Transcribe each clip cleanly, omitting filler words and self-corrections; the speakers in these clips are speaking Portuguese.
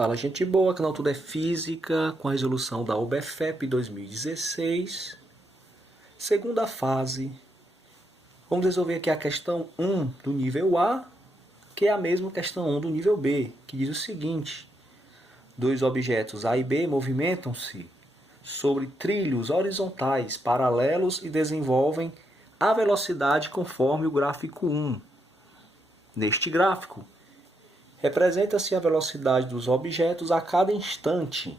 Fala, gente boa, canal Tudo é Física, com a resolução da UBFEP 2016, segunda fase. Vamos resolver aqui a questão 1 do nível A, que é a mesma questão 1 do nível B, que diz o seguinte: dois objetos A e B movimentam-se sobre trilhos horizontais paralelos e desenvolvem a velocidade conforme o gráfico 1. Neste gráfico, representa-se a velocidade dos objetos a cada instante.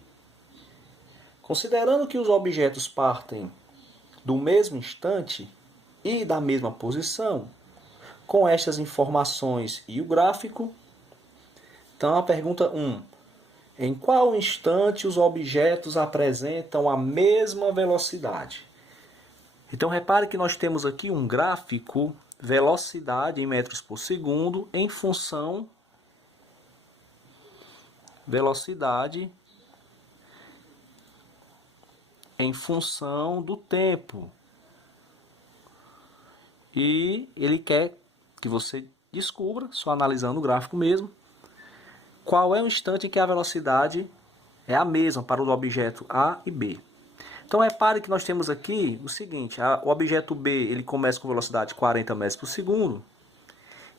Considerando que os objetos partem do mesmo instante e da mesma posição, com estas informações e o gráfico, então a pergunta 1. Em qual instante os objetos apresentam a mesma velocidade? Então repare que nós temos aqui um gráfico, velocidade em metros por segundo, em função velocidade em função do tempo. E ele quer que você descubra, só analisando o gráfico mesmo, qual é o instante em que a velocidade é a mesma para o objeto A e B. Então repare que nós temos aqui o seguinte: o objeto B ele começa com velocidade 40 metros por segundo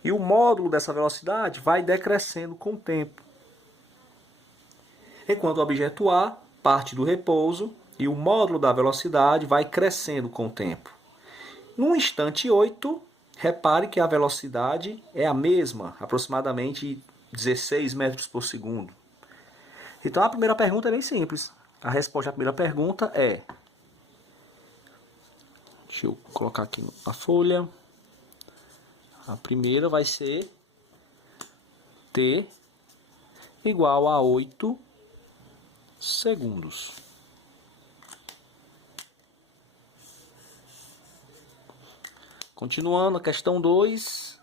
e o módulo dessa velocidade vai decrescendo com o tempo. Enquanto o objeto A parte do repouso e o módulo da velocidade vai crescendo com o tempo. No instante 8, repare que a velocidade é a mesma, aproximadamente 16 metros por segundo. Então a primeira pergunta é bem simples. A resposta à primeira pergunta é... Deixa eu colocar aqui na folha. A primeira vai ser T igual a 8 segundos. Continuando, a questão 2.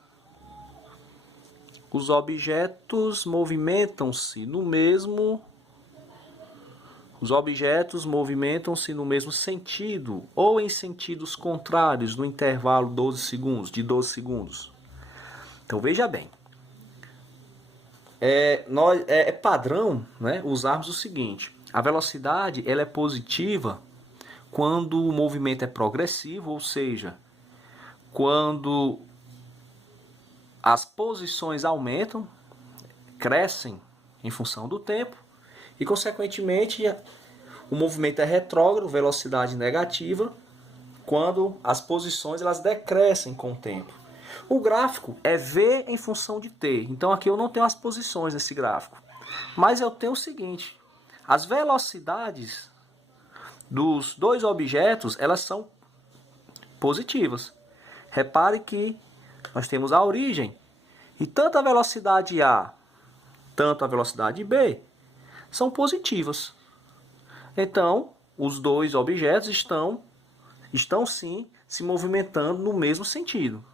Os objetos movimentam-se no mesmo sentido ou em sentidos contrários no intervalo 12 segundos. Então veja bem. É padrão, né, usarmos o seguinte: a velocidade ela é positiva quando o movimento é progressivo, ou seja, quando as posições aumentam, crescem em função do tempo e, consequentemente, o movimento é retrógrado, velocidade negativa, quando as posições elas decrescem com o tempo. O gráfico é V em função de T. Então aqui eu não tenho as posições nesse gráfico. Mas eu tenho o seguinte: as velocidades dos dois objetos elas são positivas. Repare que nós temos a origem e tanto a velocidade A, tanto a velocidade B são positivas. Então, os dois objetos estão sim se movimentando no mesmo sentido.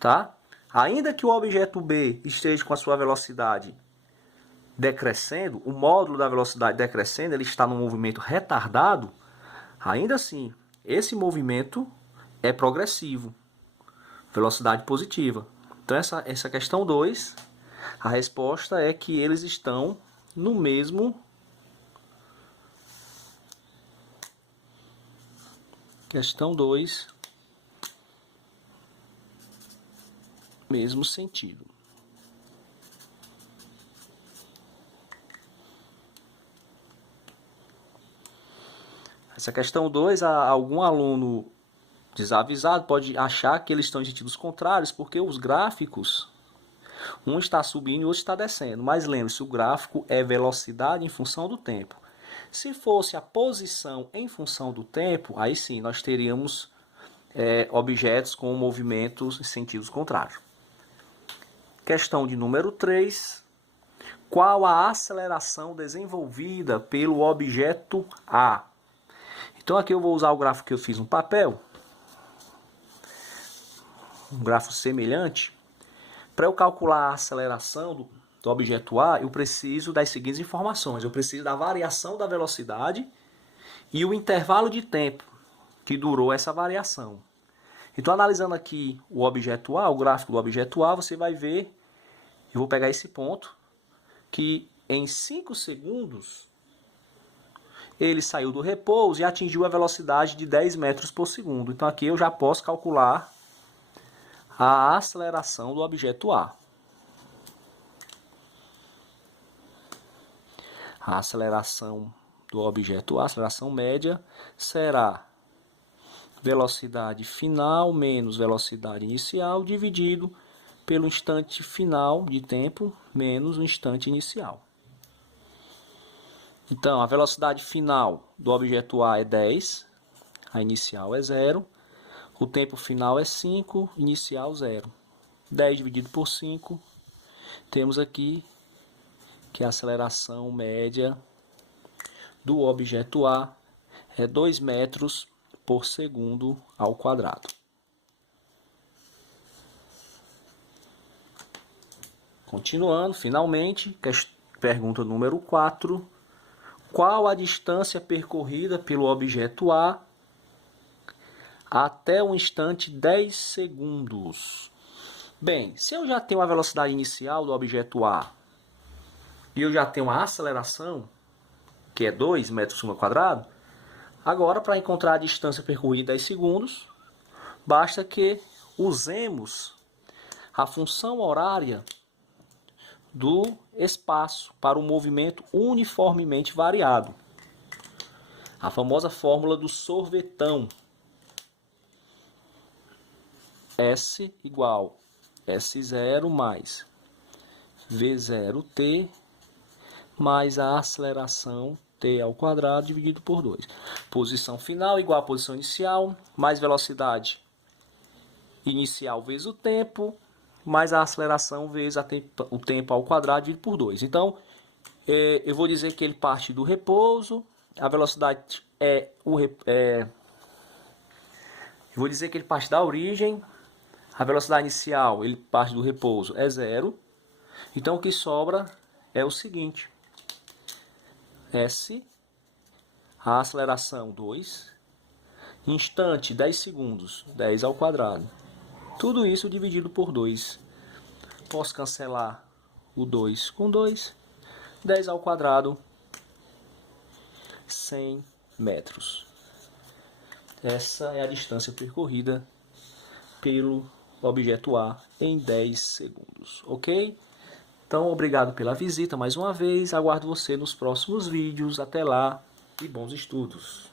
Tá? Ainda que o objeto B esteja com a sua velocidade decrescendo, o módulo da velocidade decrescendo, ele está num movimento retardado, ainda assim, esse movimento é progressivo, velocidade positiva. Então essa questão 2, a resposta é que eles estão no mesmo mesmo sentido. Essa questão 2, algum aluno desavisado pode achar que eles estão em sentidos contrários, porque os gráficos, um está subindo e o outro está descendo. Mas lembre-se, o gráfico é velocidade em função do tempo. Se fosse a posição em função do tempo, aí sim nós teríamos objetos com movimentos em sentidos contrários. Questão de número 3. Qual a aceleração desenvolvida pelo objeto A? Então aqui eu vou usar o gráfico que eu fiz no papel, um gráfico semelhante. Para eu calcular a aceleração do objeto A, eu preciso das seguintes informações. Eu preciso da variação da velocidade e o intervalo de tempo que durou essa variação. Então, analisando aqui o objeto A, o gráfico do objeto A, você vai ver, eu vou pegar esse ponto, que em 5 segundos, ele saiu do repouso e atingiu a velocidade de 10 metros por segundo. Então aqui eu já posso calcular a aceleração do objeto A. A aceleração do objeto A, a aceleração média, será velocidade final menos velocidade inicial dividido pelo instante final de tempo menos o instante inicial. Então, a velocidade final do objeto A é 10, a inicial é 0, o tempo final é 5, inicial 0. 10 dividido por 5, temos aqui que a aceleração média do objeto A é 2 metros por segundo ao quadrado. Continuando, finalmente, pergunta número 4. Qual a distância percorrida pelo objeto A até o instante 10 segundos? Bem, se eu já tenho a velocidade inicial do objeto A e eu já tenho a aceleração, que é 2 metros por quadrado, agora para encontrar a distância percorrida em 10 segundos, basta que usemos a função horária do espaço para o movimento uniformemente variado. A famosa fórmula do sorvetão. S igual S0 mais V0t mais a aceleração t ao quadrado dividido por 2. Posição final igual a posição inicial, mais velocidade inicial vezes o tempo, mais a aceleração vezes o tempo ao quadrado dividido por 2. Então, eu vou dizer que ele parte do repouso, a velocidade eu vou dizer que ele parte da origem, a velocidade inicial, ele parte do repouso, é 0. Então, o que sobra é o seguinte. S, a aceleração 2, instante 10 segundos, 10 ao quadrado. Tudo isso dividido por 2. Posso cancelar o 2 com 2. 10 ao quadrado, 100 metros. Essa é a distância percorrida pelo objeto A em 10 segundos, ok? Então, obrigado pela visita mais uma vez. Aguardo você nos próximos vídeos. Até lá e bons estudos!